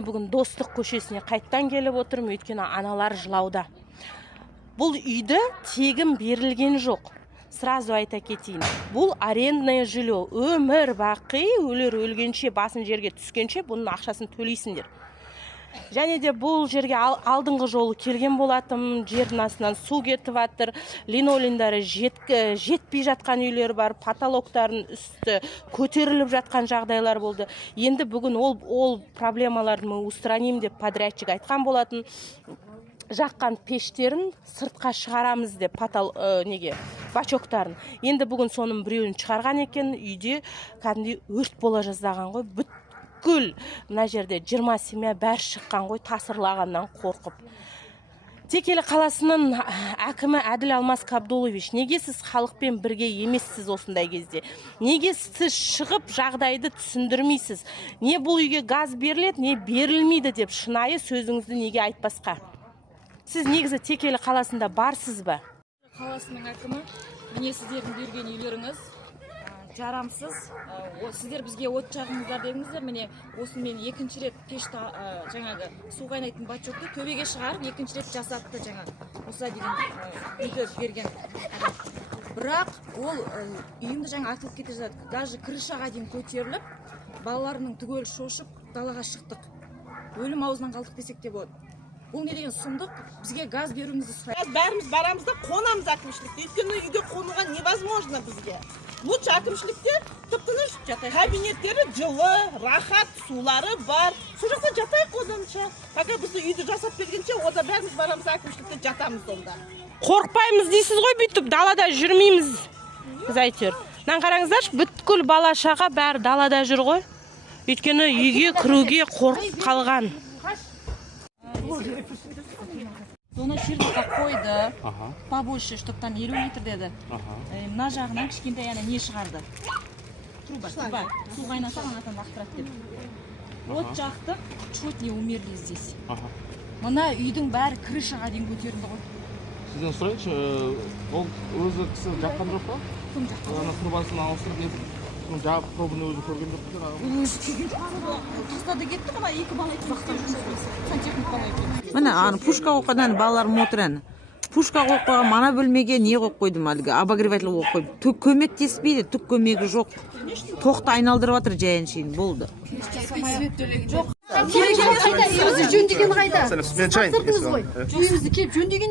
Міне бүгін Достық көшесіне қайттан келіп отырмын, өйткені аналар жылауда. Бұл үйді тегін берілген жоқ. Сразу айта кетейін. Бұл арендное жилье. Өмір бақи өлер өлгенше, басын жерге түскенше бұның ақшасын төлейсіңдер. Және де бұл жерге алдыңғы жолы келген болатым, жердің астынан су кетіп жатыр, линолеумдары жетпей жатқан үйлер бар, потолоктардың үсті көтеріліп жатқан жағдайлар болды. Енді бүгін ол проблемаларды мы устраним деп подрядчик айтқан болатын. Жаққан пештерін сыртқа шығарамыз деп бачоктарын. Енді бүгін соның біреуін шығарған екен, үйде кәдімгідей өрт бола жаздаған ғой. Бүткіл мына жерде 20 семья бәрі шыққан ғой, тасырлағаннан қорқып. Текелі қаласының әкімі Әділ Алмас Қабдолович, неге сіз халықпен бірге емессіз осындай кезде? Неге сіз шығып жағдайды түсіндірмейсіз? Не бұл үйге газ беріледі, не берілмейді деп шынайы сөзіңізді неге айтпасқа? Сіз негізі Текелі қаласында барсыз ба? Қаласының әкімі, міне сіздердің берген үйлеріңіз жарамсыз. Сіздер бізге от жағыңыздар дедіңіздер. Міне осымен екінші рет пешті жаңағы су қайнайтын бачокты төбеге шығарып, екінші рет жасатты жаңағы. Мұса деген үйді берген. Бірақ ол үйімді жаңа атылып кете жатыр. Даже крышаға дейін көтеріліп, балаларының түгел шошып далаға шықтық. Өлім аузынан қалдық десек те болады. Бұл не деген сұмдық? Бізге газ беруіңізді сұрайды. Бәріміз барамыз да қонамыз әкімшілікте. Өйткені үйге қонуға невозможно бізге. Лучше әкімшілікте тып-тыныш кабинеттері жылы, рахат, сулары бар. Сол жақта жатайық оданша. Пока бізді үйді жасап бергенше, ода бәріміз барамыз әкімшілікте жатамыз онда. Қорықпаймыз дейсіз ғой, бүйтіп далада жүрмейміз. Зайтер. Нан қараңыздаршы, бүткіл бала-шаға бәрі далада жүр ғой. Өйткені үйге кіруге қорқып қалған. Соны чердакқа қойды, побольше, чтобы там 50 литр деді. Мына жағынан кішкентай яна не шығарды? Труба, су қайнаса ғанатан лақтырады деді. От жақтық, чуть не умерли здесь. Мына үйдің бәрі крышаға дейін көтерілді ғой. Сізден сұрайыншы, ол өзі кісі жаққан жоқ па? Кім жаққан? Ана трубасын ауыстырып нетіп, жағы пробаны өзі көрген жоқ па? Өзі тастады кетті ғана, екі бала екен. Сантехник бала екен. Міне, пушка қойған балаларым отыр әні. Пушка қойған, мана бөлмеге не қойып қойдым әлгі, обогреватель қойып қойдым. Көмектеспейді, түк көмегі жоқ. Тоқты айналдырып жатыр жайын шейін, болды.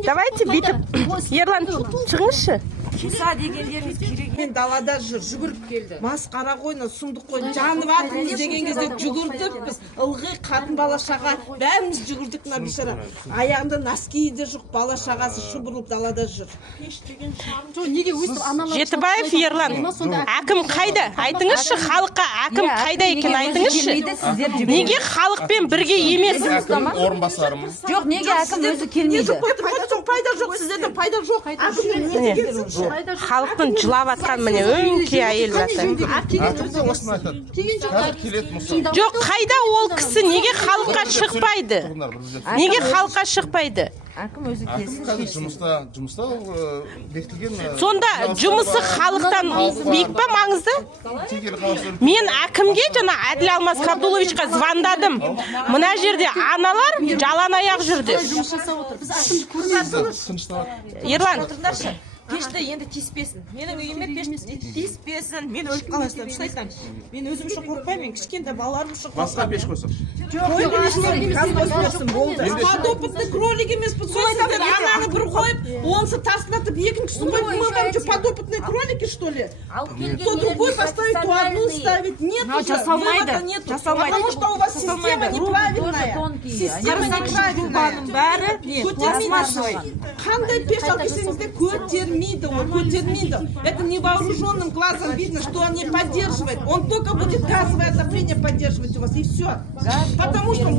Давайте бүйтіп, Ерлан, шығыңызшы. Құса дегендеріңіз керек. Мен далада жүгіріп келді. Масқара қойны, сұмдық қойны, жанып атымыз деген кезде жүгірдік біз. Ылғи қатын бала-шаға бәріміз жүгірдік мына бейшара. Аяғында носки де жоқ, бала-шағасы шұбырылып далада жүр. Жетібаев Ерлан, әкім қайда? Айтыңызшы, халыққа әкім қайда екен айтыңызшы. Неге халықпен бірге емес? Орынбасарымыз. Жоқ, неге әкім өзі келмейді? Пайда жоқ, сіздердің пайда жоқ. Халықтың жылап атқан міне өңкей әйел заты. Жоқ, қайда ол кісі, неге халыққа шықпайды? Неге халыққа шықпайды? Әкім өзі келсін. Жұмыста бекітілген. Сонда жұмысы халықтан биік па, маңызды? Мен әкімге жана Әділ Алмас Қабдоловичқа звондадым. Мына жерде аналар жалаң аяқ жүрді. Ерлан, Пешті енді теспесін. Менің үйіме пешті теспесін. Мен өліп қаласам, шын айтам. Мен өзім үшін қорқпаймын, кішкентай балаларым үшін қорқпаймын. Басқа пеш қойсақ. Подопытный кролик емес, сіздер ананы бір қойып, онысы тасқынатып, екіншісін қойып, мы вам что, подопытные кролики, что ли? То другой поставить, то одну ставить. Нет уже, вывода нету. Потому что у вас система неправильная. Система неправильная. Қандай пеш алып келсеңізде көтермейді. Это невооруженным глазом видно, что он не поддерживает. Он только будет газовое отопление поддерживать у вас, и все. Потому что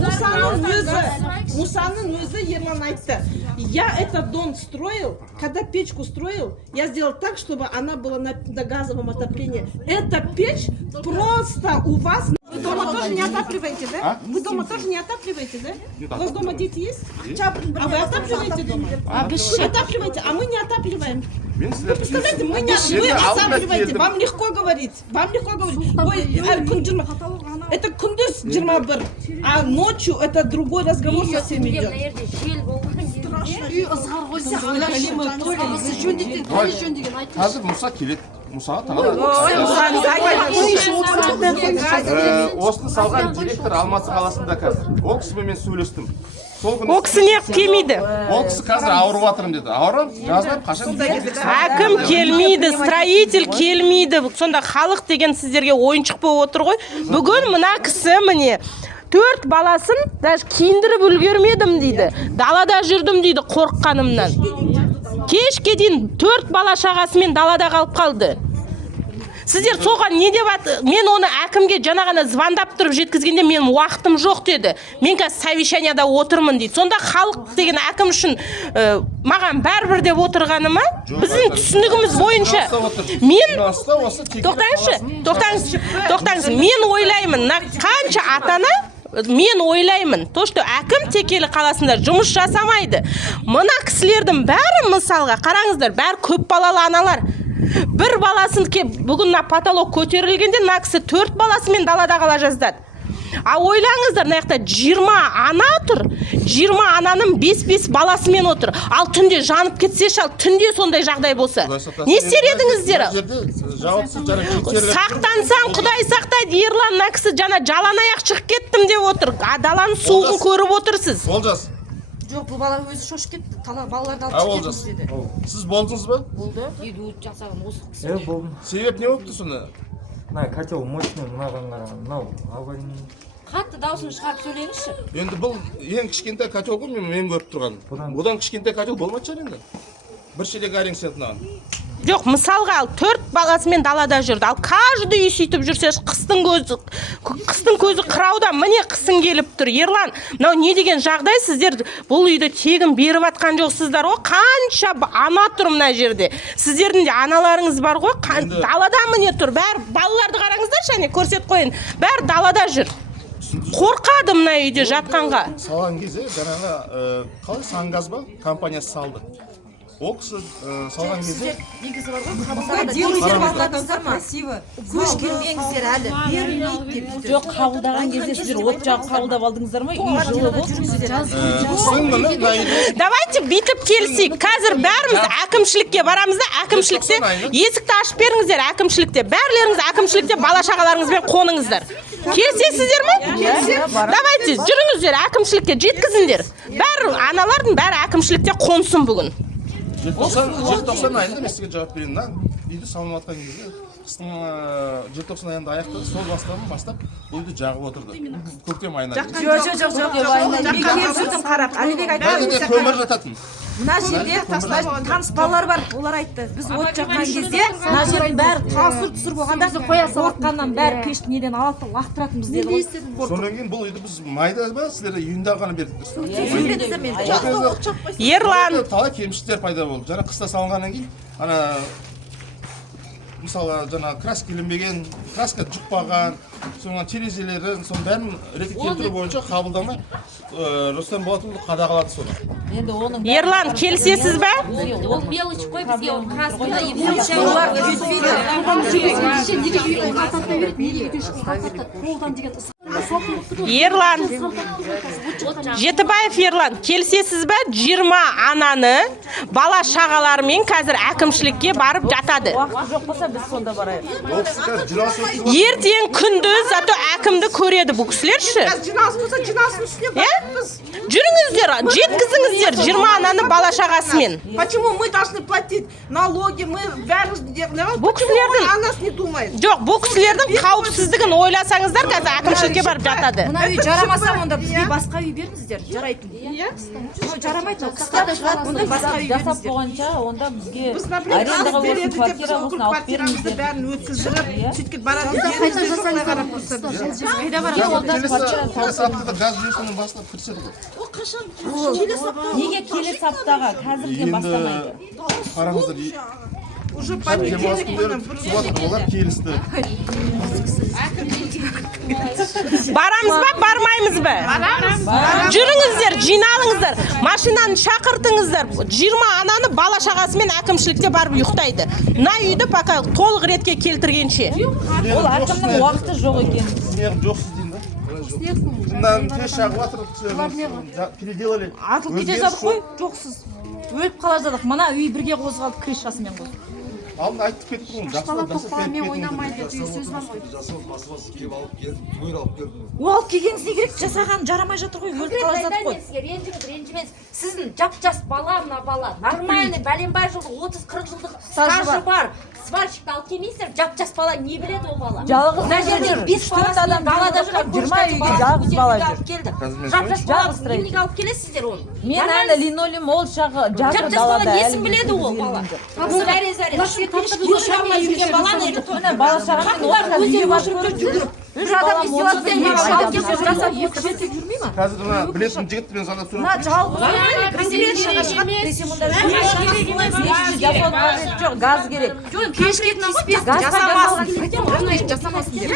Мусаның өзі Ерлан айтты. Я этот дом строил, когда печку строил, я сделал так, чтобы она была на газовом отоплении. Эта печь просто у вас... Вы дома тоже не отапливаете, да? Вы дома тоже не отапливаете, да? У вас дома дети есть? А вы отапливаете дома? Вы отапливаете, а мы не отапливаем. Вы представляете, вы отапливаете, вам легко говорить. Ой, Это күндіз 21, а ночью это другой разговор совсем идет. қазір мұса келеді мұсаға тағы осыны салған директор Алматы қаласында қазір ол кісімен мен сөйлестім сол күні Ол кісі неғып келмейді? ол кісі қазір ауырып жатырмын деді ауырам жаздым қашан Әкім келмейді, строитель келмейді. Сонда халық деген сіздерге ойыншық болып отыр ғой. Бүгін мына кісі міне 4 баласын даже киіндіріп үлгермедім дейді. Далада жүрдім дейді қорыққанымнан. Кешке дейін 4 бала шағасымен далада қалып қалды. Сіздер соған не деп мен оны әкімге жаңа ғана звондап тұрып жеткізгенде менің уақытым жоқ деді. Мен қазір совещанияда отырмын дейді. Сонда халық деген әкім үшін маған бәрібір деп отырғаны ма? Біздің түсінігіміз бойынша мен тоқтаңыз. Мен ойлаймын, қанша ата-ана мен ойлаймын, то что әкім Текелі қаласында жұмыс жасамайды. Мына кісілердің бәрі мысалға қараңыздар, бәрі көп балалы аналар. Бір баласын бүгін потолок көтерілгенде мына кісі 4 баласымен далада қала жаздады. А ойлаңыздар, мына жақта 20 ана тұр, 20 ананың 5 баласымен отыр. Ал түнде жанып кетсе, түнде сондай жағдай болса, не істер едіңіздер? Сақтансаң, Құдай сақтайды. Ерлан, мына кісі жаңа жалан аяқ шығып кеттім деп отыр. Даланың суығын көріп отырсыз. Олжас. Жоқ, бұл бала өзі шошып кетті. Балаларды алып кетеміз деді. Сіз болдыңыз ба? Болды. Үйді жасаған осы кісі. болдым. Себеп не болыпты соны? Мына котел мощный, мынаған қараған, мынау аварийный. Қатты даусын шығарып сөйлеңізші. Енді бұл ең кішкентай котел ғой мен көріп тұрғаным. Бұдан кішкентай котел болмайды шығар енді. Бір шелек әрең сетінаған. Жоқ, мысалға ал 4 баласымен далада жүрді. Ал каждый үй сөйтіп жүрсе, қыстың көзі қырауда, міне қысың келіп тұр. Ерлан, мынау не деген жағдай? Сіздер бұл үйді тегін беріп атқан жоқсыздар ғой. Қанша ана тұр мына жерде. Сіздердің де аналарыңыз бар ғой. Далада міне тұр. Бәрі балаларды қараңыздар, және көрсет қойын. Бәрі далада жүр. Қорқады мына үйде жатқанға. Салған кезде жаңағы қалай Сангаз ба компаниясы салды. Ол кісі салған кезде Негізі бар ғой, красиво. Көш келмеңіздер әлі. Берілмейді деп. Жоқ, қабылдаған кезде сіздер от жағып қабылдап алдыңыздар ма? Үй жылы болды. Давайте бүйтіп келсек. Қазір бәріміз әкімшілікке барамыз да, әкімшілікте есікті ашып беріңіздер, әкімшілікте. Бәрлеріңіз әкімшілікте бала шағаларыңызбен қоныңыздар. Келсесіздер ме? Давайте жүріңіздер, әкімшілікке жеткізіңдер. Бәрі аналардың бәрі әкімшілікте қонсын бүгін. желтоқсан айында мен сізге жауап берейін. Үйді салынып жатқан кезде қыстың желтоқсан айында аяқтады, сол бастап үйді жағып отырды. Көктем айында. Бәрінде көмір жататын. Мына жерде таныс балалар бар, олар айтты. Біз от жаққан кезде, мына жердің бәрі тасыр-тұсыр болғанда қорыққаннан бәрі пешті неден алады, лақтыратынбыз деді ғой. Сонан кейін бұл үйді біз майда ба, сіздерді үйінде ғана бердік. Ерлан, талай кемшіліктер пайда болды. Жаңа қыста салынғаннан кейін, мысалы жаңа краска ілінбеген, краска жұқпаған, соңынан терезелерін, соның бәрін ретке келтіру бойынша қабылдамай Рустам Болатұлы қадағалады соны. Ерлан, келісесіз бе? Ол мелочь қой бізге ол красканы Ерлан, Жетібаев Ерлан, келісесіз бе? 20 ананы бала шағаларымен қазір әкімшілікке барып жатады. Жоқ болса біз сонда барайық. Ертең күндіз зато әкімді көреді бұл кісілерші. Жүріңіздер, жеткізіңіздер 20 ананы бала шағасымен. Почему мы должны платить налоги, мы бәріміз почему кісілердің- о нас не думает? Жоқ, бұл кісілердің қауіпсіздігін ойласаңыздар, қазір әкімшілікке барып жатады. Мына үй жарамаса, онда бізге басқа үй беріңіздер, жарайтын. Жарамайды, қыстада шығады, онда басқа үй Жасап беріңіздер. болғанша, онда бізге Біз, например, арендаға нас болсын, береді деп квартира біз болсын, бүкіл алып квартирамызды беріңіздер. бәрін өткізіп, сөйтіп барады. Солай қарап тұрса біз. Келесі аптада газ жүйесінен бастап кіріседі ғой. Неге келесі аптаға қазірден бастамайды? Қараңыздар, Уже демалыс күндері суатыр, олар келісті. Барамыз ба, бармаймыз ба? Жүріңіздер, жиналыңыздар, машинаны шақыртыңыздар. 20 ананы бала шағасымен әкімшілікте барып ұйықтайды. Мына үйді пока толық ретке келтіргенше. Ол әкімнің уақыты жоқ екен. Неғып жоқсыз дейін мындан пеш жағып жатыр, переделали. атылып кете жатық қой, жоқсыз. Өліп қала жатық. Мына үй бірге қозғалды крышасымен қосып. Алдын айтып кеттім ғой, Ол алып келгеніңіз не керек? Жасаған жарамай жатыр ғой, өліп қала жатық қой. Ренжімеңіз. Сіздің жап-жас бала, мына бала. Нормальный, бәленбай жылдық, 30-40 жылдық стажы бар. Сварщикті алып келмейсіздер, жап-жас бала не біледі ол бала? Жалғыз Мына жерде 5 баласымен далада жүріп, 20 үйге жалғыз бала жүр. келді. Жап-жас бала неге алып келесіздер оны? Мен әлі линолеум ол шағы жатыр Жап-жас бала далада. несін біледі ол бала? Зәре-зәре. Міне бала шағамен отырып үйге барып Үш адам истеллациямен жасап екі жетек жүрмей ма? қазір мына білетін жігітпен ғана мына жалғыз жоқ газ керек. Пешке тиіспес, жасамасын деп.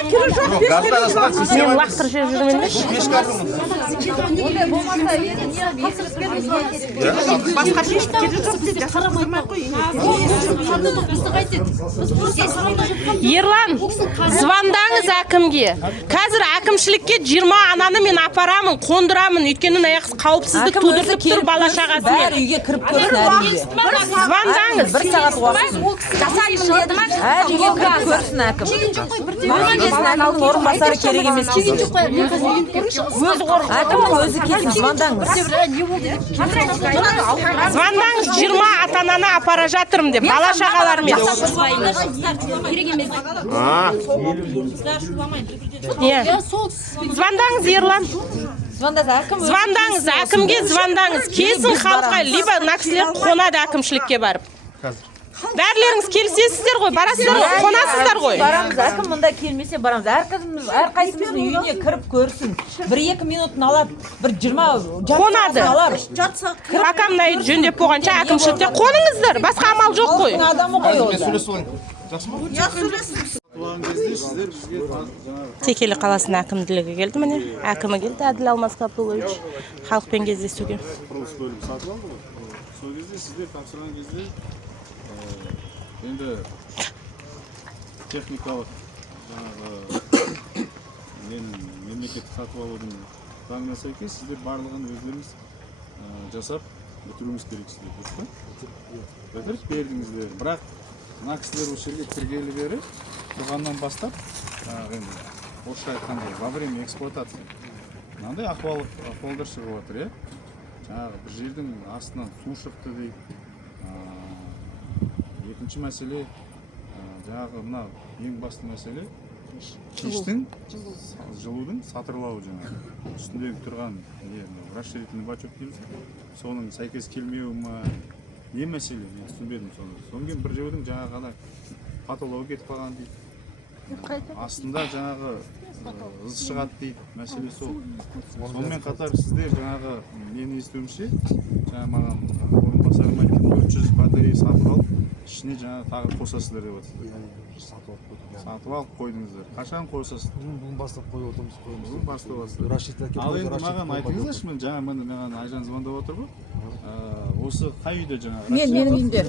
газда жасаған Мен система лақтырып жеп жүрмін бе? пеш кардым. Ондай болмаса Басқа пеш керегі жоқ деп жасамай қой. Ерлан, звондаңыз әкімге. Қазір әкімшілікке 20 ананы мен апарамын, қондырамын. Өйткені аяқ қауіпсіздік тудырып тұр бала бәрі шағасымен. үйге кіріп көрсін әр үйге. Звондаңыз. Бір сағат уақыт. Әр үйге кіріп көрсін әкім. Маған келсін әкімнің орынбасары керек емес. Әкімнің өзі келсін, звондаңыз. Звондаңыз, 20 ата-ананы апара жатырмын деп, бала шағалармен. Керек емес. Звондаңыз, Ерлан. Звондаңыз, әкімге звондаңыз. Келсін халыққа, либо мына кісілер қонады әкімшілікке барып. Бәрлеріңіз келсесіздер ғой, барасыздар ғой, қонасыздар ғой. Барамыз, әкім мұнда келмесе барамыз. Әрқайсымыздың үйіне кіріп көрсін. 1-2 минутын алады, бір 20 Қонады. Пока мына үйді жөндеп болғанша әкімшілікте қоныңыздар, басқа амал жоқ қой. Адамы ғой Мен ол да. сөйлесіп алайын. Жақсы ма? Текелі қаласының әкімділігі келді міне. Әкімі келді, Әділ Алмас Капулович. Халықпен кездесуге. Құрылыс бөлім сатып алды ғой. Сол кезде сіздер тапсырған кезде енді техникалық жаңағы мемлекеттік сатып алудың заңына сәйкес сіздер барлығын өздеріңіз жасап бітіруіңіз керексіздер, дұрыс па? Бітіріп бердіңіздер. Бірақ мына кісілер осы жерге кіргелі бері тұрғаннан бастап, енді орысша айтқанда во время эксплуатации мынандай ахуалдар шығып жатыр, иә? Жаңағы бір жердің астынан су шықты дейді. Екінші мәселе, жаңағы мына ең басты мәселе пештің жылудың сатырлауы жаңағы. Үстіндегі тұрған расширительный бачок дейміз. Соның сәйкес келмеуі ма? Не мәселе? Мен түсінбедім соны. Содан кейін бір жылудың жаңағы патология кетіп қалған дейді. Астында жаңағы ыз шығады дейді. Мәселе сол. Сонымен қатар сіздер жаңағы мен естуімше, жаңағы маған орынбасарым айтқан 400 батарея сатып алып, ішіне жаңағы тағы қосасыздар деп жатсыздар. Сатып алып қойдыңыздар. Қашан қосасыз? Бүгін бастап қойып отырмыз. Бүгін бастап жатсыздар. Ал енді маған айтыңыздаршы, мен жаңа маған Айжан звондап отыр ғой. Осы қай үйде жаңағы? Менің үйімде.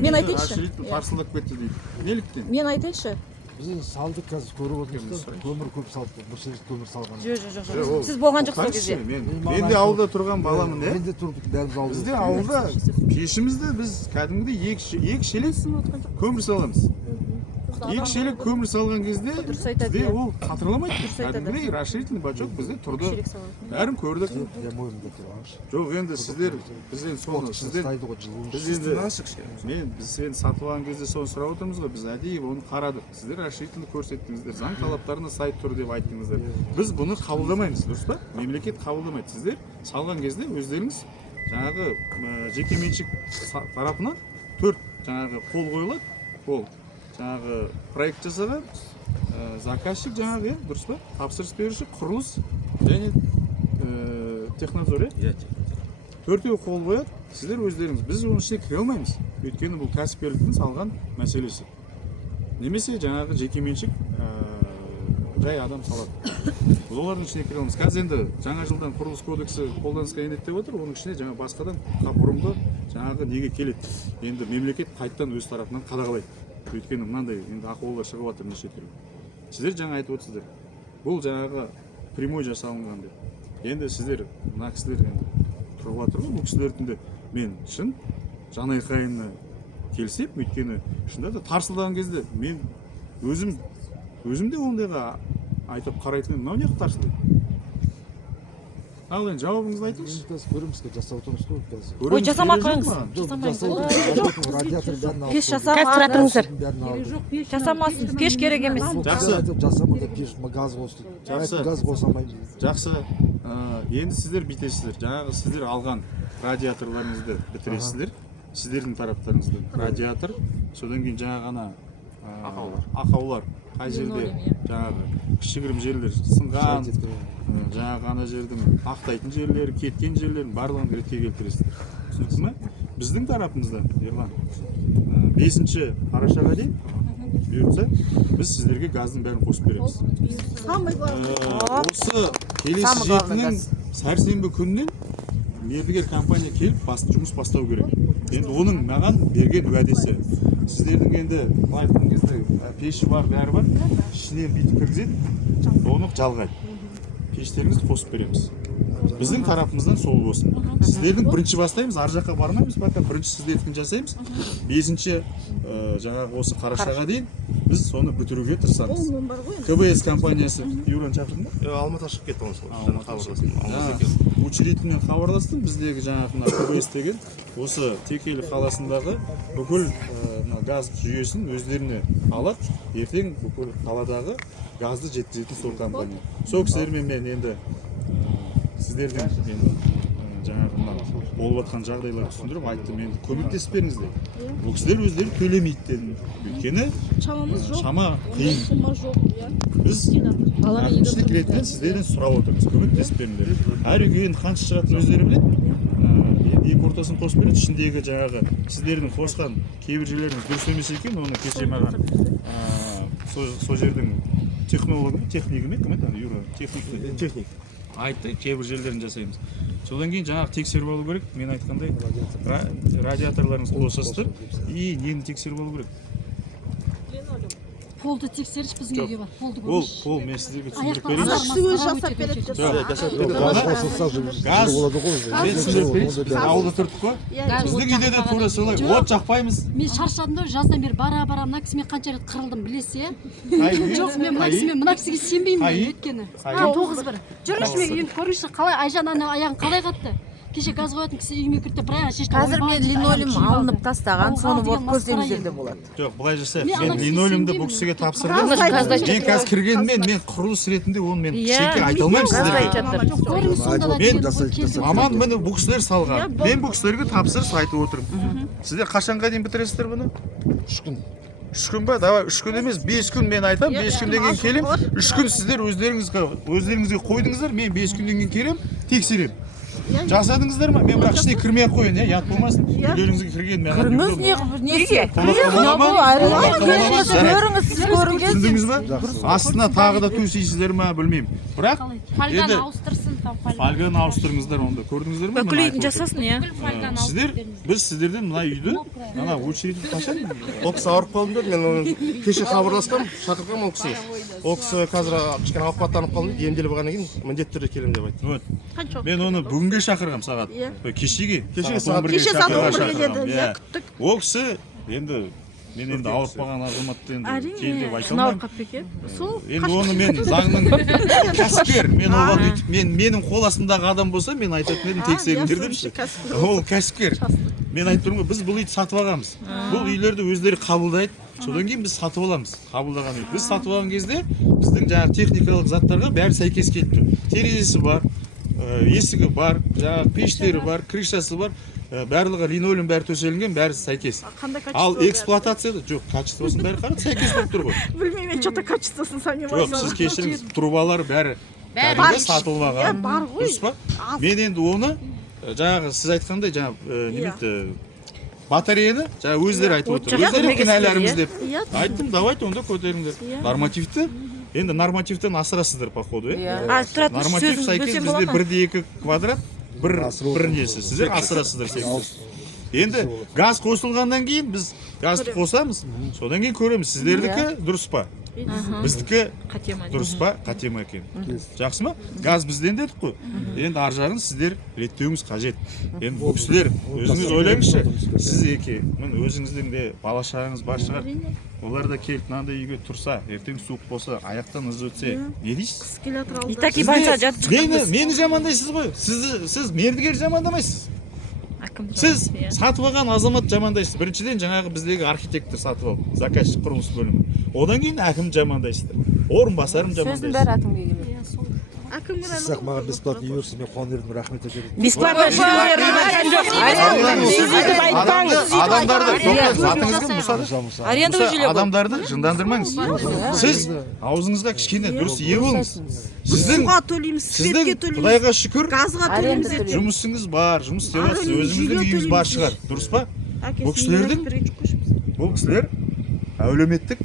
Мен айтайыншы. Парсылдап кетті дейді. Неліктен? Мен айтайыншы. Біз салдық қазір көріп отырмыз. Көмір көп салдық. Бір жерде көмір салған. Жоқ. Сіз болған жоқсыз ол кезде. Мен де ауылда тұрған баламын, иә? Мен де тұрдық, бәріміз ауылда. Бізде ауылда пешімізді біз кәдімгідей екі шелек көмір саламыз. Екі шелек көмір салған кезде бізде ол қатырламайды. Кәдімгідей расширительный бачок бізде тұрды. Бәрін көрдік. Я мойнымда тұрғаншы. Жоқ, енді сіздер бізден соны сіздер біз енді сатып алған кезде соны сұрап отырмыз ғой. Біз әдейі оны қарадық. Сіздер расширительный көрсеттіңіздер. Заң талаптарына сай тұр деп айттыңыздар. Біз бұны қабылдамаймыз, дұрыс па? Мемлекет қабылдамайды. Сіздер салған кезде өздеріңіз жаңағы жекеменшік тарапынан 4 жаңағы қол қойылады. Қол жаңағы проект жасаған заказчик жаңағы, дұрыс па? Тапсырыс беруші, құрылыс және технадзор, иә? 4-еу қол қояды. Сіздер өздеріңіз. Біз оның ішіне кіре алмаймыз. Өйткені бұл кәсіпкерліктің салған мәселесі. Немесе жаңағы жекеменшік жай адам салады. Олардың ішіне кіре алмаймыз. Қазір енді жаңа жылдан құрылыс кодексі қолданысқа енеді деп отыр. Оның ішіне жаңа басқадан бұрынғы жаңағы неге келеді. Енді мемлекет қайттан өз тарапынан қадағалайды. Өйткені мынандай енді ахуалдар шығып жатыр неше түрлі. Сіздер жаңа айтып отырсыздар. Бұл жаңағы прямой жасалынған деп. Енді сіздер мына кісілер енді тұрып жатыр ғой, бұл кісілердің де мен шын жанайқайына келсем, өйткені шынында да тарсылдаған кезде мен өзім де ондайға айтып қарайтын мынау неғып тарсылдайды? Ал енді жауабыңызды айтыңызшы. Қазір көреміз, жасап отырмыз ғой қазір. Ой, жасамай қойыңыз. Радиатор бәрін алып. Пеш Қазір тұра тұрыңыздар. Жасамасын, пеш керек емес. Жақсы. Жасамады пеш, газ қосты. Жақсы. Газ қосамайды. Жақсы. Енді сіздер бүйтесіздер. Жаңағы сіздер алған радиаторларыңызды бітіресіздер. Сіздердің тараптарыңызды радиатор, содан кейін жаңағы ғана ақаулар. Қай жерде жаңағы кішігірім жерлер сынған, жаңағы ана жердің ақтайтын жерлері, кеткен жерлерін барлығын ретке келтіресіздер. Түсінікті ме? Біздің тарапымыздан, Ерлан, 5-ші қарашаға дейін бұйыртса, біз сіздерге газдың бәрін қосып береміз. Осы келесі жетінің сәрсенбі күнінен мердігер компания келіп жұмыс бастау керек. Енді оның маған берген уәдесі. Сіздердің енді былай айтқан кезде пеші бар, бәрі бар. Ішінен бүйтіп кіргізеді, оны жалғайды. Пештеріңізді қосып береміз. Біздің тарапымыздан сол болсын. Сіздердің бірінші бастаймыз, ар жаққа бармаймыз, бәлкім бірінші сіздердікін жасаймыз. 5-ші жаңағы осы қарашаға дейін біз соны бітіруге тырысамыз. КБС компаниясы Юран шақырдың ба? Алматыға шығып кеттім ғой. Учредителмен хабарластым. Біздегі жаңағы КБС деген осы Текелі қаласындағы бүкіл газ жүйесін өздеріне алады. Ертең бүкіл қаладағы газды жеткізетін сол компания. Сол кісілермен мен енді сіздердің жаңағы болып жатқан жағдайларды түсіндіріп айттым, енді көмектесіп беріңіздер. Бұл кісілер өздері төлемейді дедім. Өйткені шама қиын. Біз әкімшілік ретінен сіздерден сұрап отырмыз, көмектесіп беріңіздер. Әр үйге енді қанша шығатынын өздері біледі. Екі ортасын қосып береді. Ішіндегі жаңағы сіздердің қосқан кейбір жерлеріңіз дұрыс емес екен, оны кеше маған сол жердің технигі ме, кім еді? Юра, техник. Айтты, кейбір жерлерін жасаймыз. Содан кейін жаңағы тексеріп алу керек. Мен айтқандай радиаторларыңыз қосасыздар и нені тексеріп алу керек? Полды тексеріш біздің үйге бар. Полды көріш. Пол мен сіздерге түсіндіріп берейін. Жасап береді. Газ қосылса Газ. болады ғой. Мен түсіндіріп берейін. Ауылда тұрдық қой. Біздің үйде де тура солай. От жақпаймыз. Мен шаршадым да жаздан бері бара мына кісімен қанша рет қырылдым білесіз, жоқ, мен мына кісіге сенбеймін өйткені. 9-1. Жүріңізші мен үйін көріңізші, қалай Айжан ана аяғын қалай қатты. Кеше газ қоятын кісі үйіме кірді, бірақ шешті. Қазір мен линолеум алынып тастаған, соны болып көрсеңіздер де болады. Жоқ, былай жасайық. Мен линолеумды бұл кісіге тапсырдым. Мен қазір кіргенмен мен құрылыс ретінде оны мен шеке айта алмаймын сіздерге. Аман міне бұл кісілер салған. Мен бұл кісілерге тапсырыс айтып отырмын. Сіздер қашанға дейін бітіресіздер бұны? 3 күн. 3 күн ба? Давай 3 күн емес, 5 күн мен айтам. 5 күннен кейін келем. 3 күн сіздер өздеріңізге қойдыңыздар. Мен 5 күннен кейін келем, тексерем. Жасадыңыздар ма? Мен бірақ ішіне кірмей-ақ қойын, ят болмасын. Үйлеріңізге кірген мен. Кіріңіз неге? Түсіндіңіз ба? Астына тағы да төсейсіздер ма, білмеймін. Бірақ Фольганы ауыстырсын, фольганы ауыстырыңыздар онда. Көрдіңіздер ме? Бүкіл үйдің жасасын, иә. Сіздер, біз сіздерден мына үйді, ана учредитель қашан? Ол кісі ауырып қалдым деді, мен оны кеше хабарласқам, шақырғам ол кісі. Ол кісі қазір кішкене апаттанып қалды, емделіп алғаннан кейін міндетті түрде келемін деп айтты. Мен оны бүгінге шақырғам сағат. Кешеге сағат 11-ге деді. Ол кісі енді мен енді ауырып қалған азаматты енді келдеп айта алмаймын. Енді оны мен заңның кәсіпкер, мен оған өйтіп, менің қол астымдағы адам болса, мен айтатын едім тексеріңдер депші. Ол кәсіпкер. Мен айтып тұрмын ғой, біз бұл үйді сатып алғанбыз. Бұл үйлерді өздері қабылдайды. Содан кейін біз сатып аламыз. Қабылдаған үй. Біз сатып алған кезде біздің жаңағы техникалық заттарға бәрі сәйкес келіп тұр. Терезесі бар, есігі бар, жаңағы пештері бар, крышасы бар. Барлығы линолеум бәрі төселінген, бәрі сәйкес. Ал эксплуатацияда жоқ, качествосын бәрі қарады, сәйкес болып тұр ғой. Білмеймін, что-то качествосын сомневаюсь. Жоқ, сіз кешіріңіз, трубалар бәрі кәдімгі сатылмаған. Дұрыс па? Мен енді оны жаңағы сіз айтқандай жаңағы батареяны жаңа өздері айтып отыр. Өздері кінәларымыз деп. Айттым, давайте онда көтеріңдер. Нормативті, енді нормативтен асырасыздар по ходу, норматив сәйкес бізде 1/2 квадрат, бір несі. Сіздер асырасыздар секілді. Енді газ қосылғаннан кейін біз газды қосамыз, содан кейін көреміз, сіздердікі дұрыс па? біздікі дұрыс па қате ма екен жақсы ма газ бізден дедік қой енді ар жағын сіздер реттеуіңіз қажет енді бұл кісілер өзіңіз ойлаңызшы сіз міне өзіңіздің де бала шағаңыз бар шығар олар да келіп мынандай үйге тұрса ертең суық болса аяқтан ыз өтсе не дейсіз мені жамандайсыз ғой сіз мердігер жамандамайсыз сіз сатып алған азамат жамандайсыз біріншіден жаңағы біздегі архитектор сатып алды заказчик құрылыс бөлімі одан кейін әкім жамандайсыздар орынбасарым жамандайсыз бәрі әкімге келеді Сіз маған бесплатно үй берсіз, мен қуанып едім, рахмет айтып едім. Бесплатно адамдарды жындандырмаңыз сіз аузыңызға кішкене дұрыс ие болыңыз сіздің құдайға шүкір жұмысыңыз бар жұмыс істеп жатсыз өзіңіздің үйіңіз бар шығар дұрыс па бұл кісілер әлеуметтік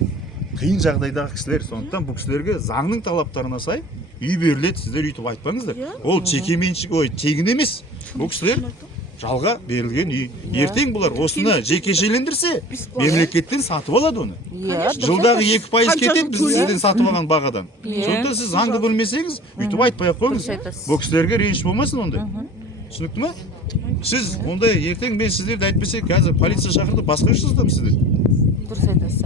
қиын жағдайдағы кісілер сондықтан бұл кісілерге заңның талаптарына сай үй беріледі сіздер үйтіп айтпаңыздар ол жекеменшік тегін емес бұл кісілер жалға берілген үй ертең бұлар осыны жекешелендірсе мемлекеттен сатып алады оны жылдағы 2% кетеді біз сізден сатып алған бағадан сондықтан сіз заңды білмесеңіз үйтіп айтпай ақ қойыңыз бұл кісілерге реніш болмасын ондай түсінікті ма сіз ондай ертең мен сіздерді әйтпесе қазір полиция шақырды басқа ұшсыздым сіздер дұрыс айтасыз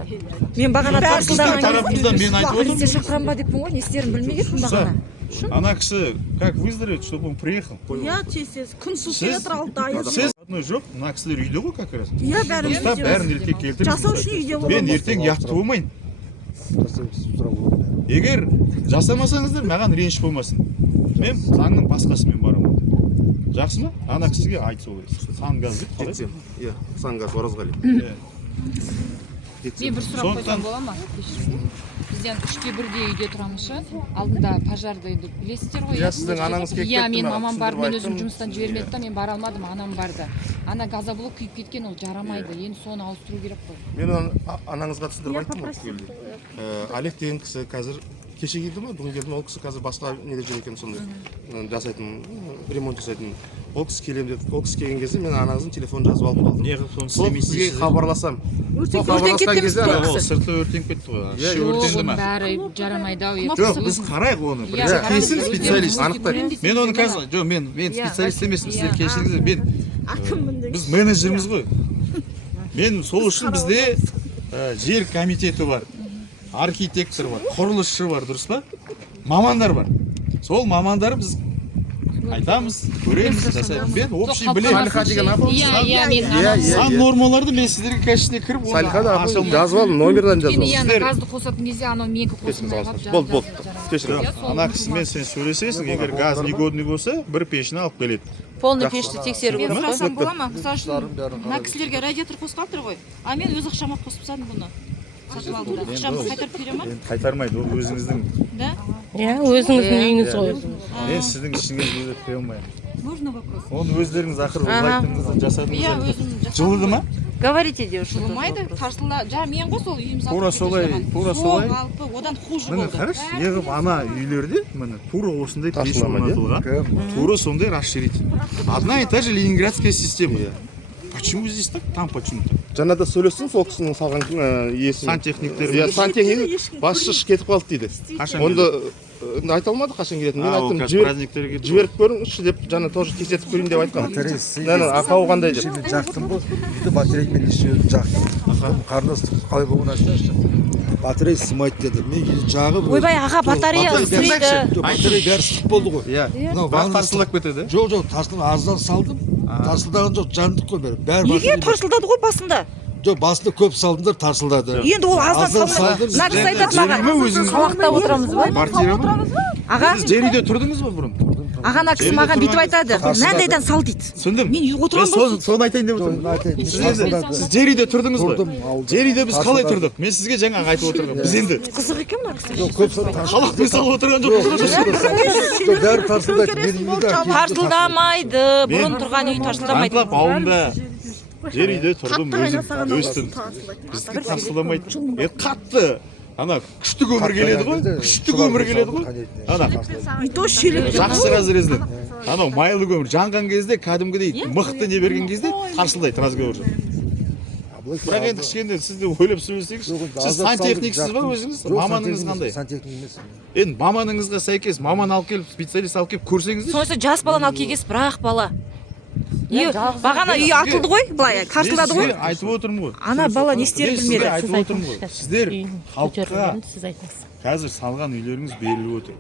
мен бағана тарапыңыздан мен айтып отырмын шақырам ба деппін ғой не істерін білмей кеттім бағана ана кісі как выздороветь чтобы он приехал сіз одной жоқ мына кісілер үйде ғой как раз бәрін ретке келтіріңіз мен ертең ұятты болмайын егер жасамасаңыздар маған реніш болмасын мен заңның басқасымен барамын жақсы ма ана кісіге айт солай сангаз деп қалай иә сангаз оразғали мен бір сұрақ қойсам бола ма бізден 3-1 үйде тұрамыз шы алдында пожарды білесіздер ғой иә сіздің анаңыз келіп кетті иә менің мамам бар мен өзім жұмыстан жібермеді да мен бара алмадым анам барды ана газоблок күйіп кеткен ол жарамайды енді соны ауыстыру керек қой мен анаңызға түсіндіріп айттым ғой Олег деген кісі қазір кеше келді ма бүгін келді ма ол кісі қазір басқа неде жүр екен сондай жасайтын ремонт жасайтын ол кісі келемін деді ол кісі келген кезде мен анаңыздың телефонын жазып алып қалдым неғып соны сол кісіге хабарласам сырты өртеніп кетті ғой іші өртенді ма бәрі жарамайды ау жоқ біз қарайық оны келсін специалист анықтайық мен оны қазір жоқ мен специалист емеспін сіздер кешіріңіздер мен біз менеджерміз ғой мен сол үшін бізде жер комитеті бар архитектор бар құрылысшы бар дұрыс па мамандар бар сол мамандар біз айтамыз көреміз жасаймыз мен общий білемін сан нормаларды мен сіздерге кәшіне кіріп жазып алдым номердан жазып алдым газды қосатын кезде анау менікі қосылмай қалып болды кешіріңіз ана кісімен сен сөйлесесің егер газ негодный болса бір пешін алып келеді полный пешті тексеру керек қой сұрасам бола ма мысалы үшін мына кісілерге радиатор қосып жатыр ғой а мен өз ақшама қосып тастадым бұны сатып алдым да ақшамды қайтарып бере ма қайтармайды ол өзіңіздің да иә өзіңіздің үйіңіз ғой мен сіздің ішіңізге құя алмаймын можно вопрос оны өздеріңіз ақыры ойлайтыныңызды жасадыңыздар жылыды ма говорите девушка жылымайды тарсылда мен ғой сол үйіміз тура солай одан хуже міне болды қарашы неғып ана үйлерде міне тура осындай пеш орнатылған тура сондай расширитель одна и та же ленинградская система почему здесь так там почему-то жаңада сөйлестім сол кісінің салған иесі сантехниктер иә сантехник басшы кетіп қалды дейді онда айта алмады қашан келетінін мен айттым жіберіп көріңізші деп жаңа тоже тексертіп көрейін деп айтқанмын ақауы қандай деп Мен жақтым ғой үйді батареймен неше жақтым қарындас қалай болғанын айтсаңызшы батарея сымайды деді мен үйді жағып ойбай аға батарея ысырайды батарея бәрі ыстық болды ғой иә тарсылдап кетеді жоқ тарсылдап аздан салдым тарсылдаған жоқ жандық қой бәрі неге тарсылдады ғой басында жоқ басында көп салдыңдар тарсылдады енді ол аздан салмайды мына кісі айтады маған сабақтап отырамыз ба аға сіз жер үйде тұрдыңыз ба бұрын аға ана кісі маған бүйтіп айтады мынандайдан сал дейді түсіндім мен үйге отырамын соны айтайын деп отырмын сіз жер үйде тұрдыңыз ғой жер үйде біз қалай тұрдық мен сізге жаңа айтып отырмын біз енді қызық екен мына кісі жоқ көп халықпен салып отырған жоқ бәрі тарсылдайды тарсылдамайды бұрын тұрған үй тарсылдамайды анклап ауылында жер үйде тұрдым өзім өстім біздікі тарсылдамайды қатты ана күшті көмір келеді ғой ана жақсы разрезлен анау майлы көмір жанған кезде кәдімгідей мықты не берген кезде тарсылдайды разговор бірақ енді кішкене сіз де ойлап сөйлесеңізші. Сіз сантехниксіз ба өзіңіз? Маманыңыз қандай? Сантехник емес. Енді маманыңызға сәйкес маман алып келіп, специалист алып келіп көрсеңіздер. Сонысы жас баланы алып келгенсіз, бірақ бала. Бағана үй атылды ғой, былай тартылады ғой. Мен айтып отырмын ғой. Ана бала не істерін білмеді. Айтып отырмын ғой. Сіздер халыққа сіз айтыңыз. қазір салған үйлеріңіз беріліп отыр.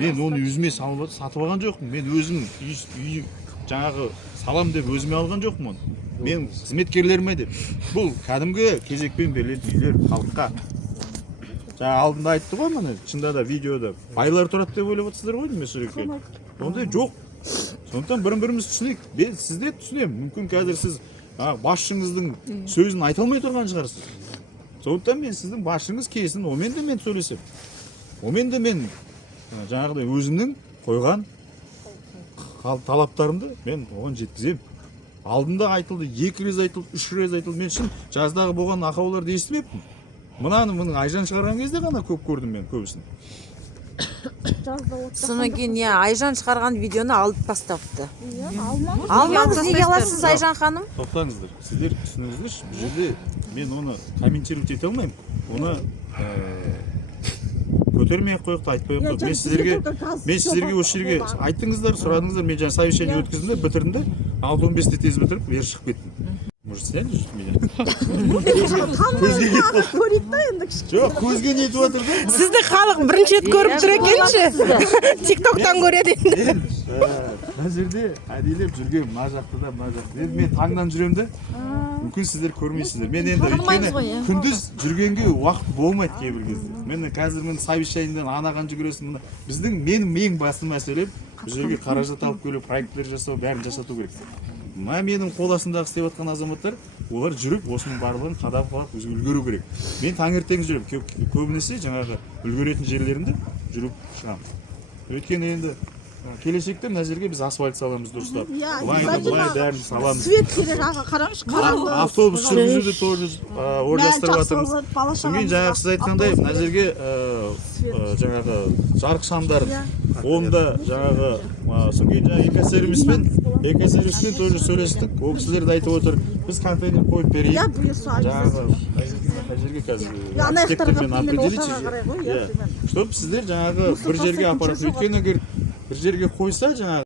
Мен оны өзіме сатып алған жоқпын. Мен өзім үй жаңағы салам деп өзіме алған жоқпын оны. Мен қызметкерлеріме деп. Бұл кәдімгі кезекпен берілетін үйлер халыққа. Жаңа алдында айтты ғой міне, шынында да видеода байлар тұрады деп ойлап отырсыздар ғой деймін суретке. Ондай жоқ. Сондықтан бірін-біріміз түсінейік. Мен сізде түсінемін. Мүмкін қазір сіз басшыңыздың сөзін айта алмай тұрған шығарсыз. Сондықтан мен сіздің басшыңыз келсін, онымен де мен сөйлесем. Онымен де мен жаңағыдай өзімнің қойған талаптарымды мен оған жеткіземін. Алдында айтылды, 2 рет айтылды, 3 рет айтылды. Мен шын жаздағы болған ақауларды естімеппін. Мұның Айжан шығарған кезде ғана көп көрдім мен көбісін. Содан кейін Айжан шығарған видеоны алып тастапты. Алмаңыз, неге аласыз Айжан ханым? Тоқтаңыздар. Сіздер түсініңіздерші, бұл жерде мен оны комментировать ете алмаймын. Оны көтермей қойықты, айтпай қойықты. Мен сіздерге осы жерге айттыңыздар, сұрадыңыздар. Мен жаңа совещание өткіздім де, бітірдім де, 6:15-те тез бітіріп, бері шығып кеттім. Может, сняли же меня? Көзге кетіп отыр. Жоқ, көзге не етіп отыр да? Сізді халық бірінші рет көріп тұр екенші. TikTok-тан көреді енді. Мына жерде әдейілеп жүрген, мына жақта да, мына жақта. Енді мен таңнан жүремін де, мүмкін сіздер көрмейсіздер. Мен енді өйткені күндіз жүргенге уақыт болмайды кейбір кезде. Мен қазір мен совещаниедан анаған жүгіресің. Менің басты мәселем бұл жерге қаражат алып келу, проекттер жасау, бәрін жасату керек. Менің қол астымдағы істеп жатқан азаматтар, олар жүріп, осының барлығын қадап қалап, үлгеру керек. Мен таңертең жүріп, көбінесе жаңағы үлгеретін жерлерінде жүріп шығамын. Өйткені енді келешекте мына жерге біз асфальт саламыз дұрыстап. Былай бәрін саламыз. Свет керек, қараңызшы, қараңғы. Автобус жүргізуді тоже ойластырып жатырмыз. Содан кейін жаңағы сіз айтқандай мына жерге жаңағы жарық шамдарын, онда жаңағы содан кейін жаңағы экосервиспен тоже сөйлестік. Ол кісілер де айтып отыр, біз контейнер қойып берейік. Жаңағы қай жерге қазір архитектормен определить, чтобы сіздер жаңағы бір жерге апарып, өйткені бір жерге қойса жаңағы